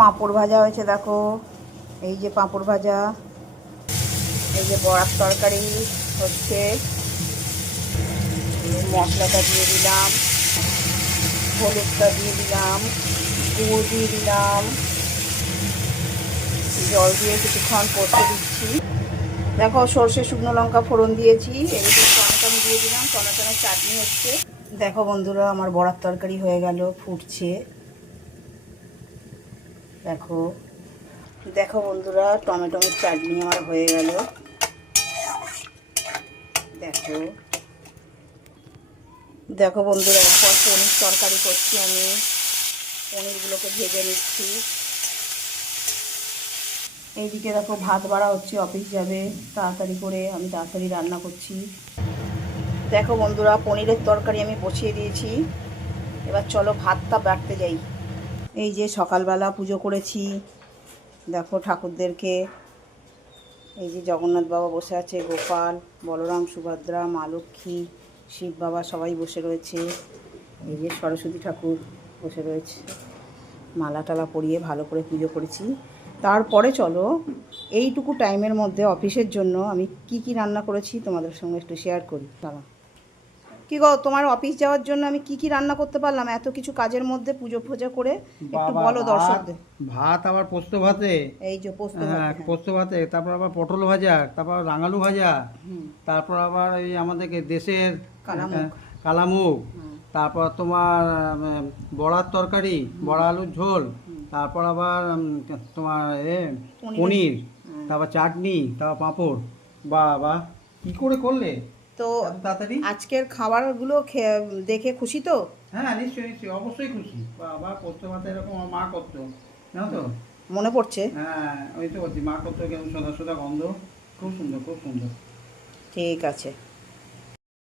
পাঁপড় ভাজা হয়েছে দেখো, এই যে পাঁপড় ভাজা, এই যে বড়ার তরকারি হচ্ছে, মশলাটা দিয়ে দিলাম, হলুদটা দিয়ে দিলাম, গুঁড়ো দিয়ে দিলাম, জল দিয়ে কিছুক্ষণ করতে দিচ্ছি। দেখো সর্ষে শুকনো লঙ্কা ফোড়ন দিয়েছি, এদিকে টমেটো দিয়ে দিলাম, টমেটোর চাটনি হচ্ছে। দেখো বন্ধুরা আমার বড়ার তরকারি হয়ে গেল, ফুটছে। দেখো দেখো বন্ধুরা টমেটোর চাটনি আমার হয়ে গেল। দেখো দেখো বন্ধুরা এরপর পনির তরকারি করছি, আমি পনিরগুলোকে ভেজে নিচ্ছি। এইদিকে দেখো ভাত বাড়া হচ্ছে, অফিস যাবে তাড়াতাড়ি করে, আমি তাড়াতাড়ি রান্না করছি। দেখো বন্ধুরা পনিরের তরকারি আমি বসিয়ে দিয়েছি, এবার চলো ভাতটা বাড়তে যাই। এই যে সকালবেলা পুজো করেছি, দেখো ঠাকুরদেরকে, এই যে জগন্নাথ বাবা বসে আছে, গোপাল, বলরাম, সুভদ্রা, মা লক্ষ্মী, শিব বাবা সবাই বসে রয়েছে। এই যে সরস্বতী ঠাকুর বসে রয়েছে, মালা টালা পরিয়ে ভালো করে পুজো করেছি। তারপরে চলো এইটুকু টাইমের মধ্যে অফিসের জন্য আমি কি কি রান্না করেছি তোমাদের সঙ্গে একটু শেয়ার করি। দাঁড়া, কি গো তোমার অফিস যাওয়ার জন্য আমি কি কি রান্না করতে পারলাম এত কিছু কাজের মধ্যে, পুজো ফুজো করে? একটু বলো দর্শকদের। ভাত, আবার পোস্ত ভাতে, এই যে পোস্ত ভাত, হ্যাঁ পোস্ত ভাতে, তারপর আবার পটল ভাজা, তারপর রাঙালু ভাজা, তারপর আবার এই আমাদেরকে দেশের কালামুখ। কালামুখ, তারপর তোমার বড়ার তরকারি, বড়া আলুর ঝোল, তারপর আবার তোমার পনির, তারপর চাটনি, তারপর পাঁপড়। বাহ বাহ, কি করে করলে তো এত তাড়াতাড়ি? আজকের খাবারগুলো দেখে খুশি তো? হ্যাঁ নিশ্চয়ই নিশ্চয়ই, অবশ্যই খুশি। বাবা পোস্ত ভাতে এরকম আমার মা করতো, জানো তো? মনে পড়ছে? হ্যাঁ ওই তো বলছি, মা করতো কেমন সোদা সোদা গন্ধ, খুব সুন্দর খুব সুন্দর। ঠিক আছে।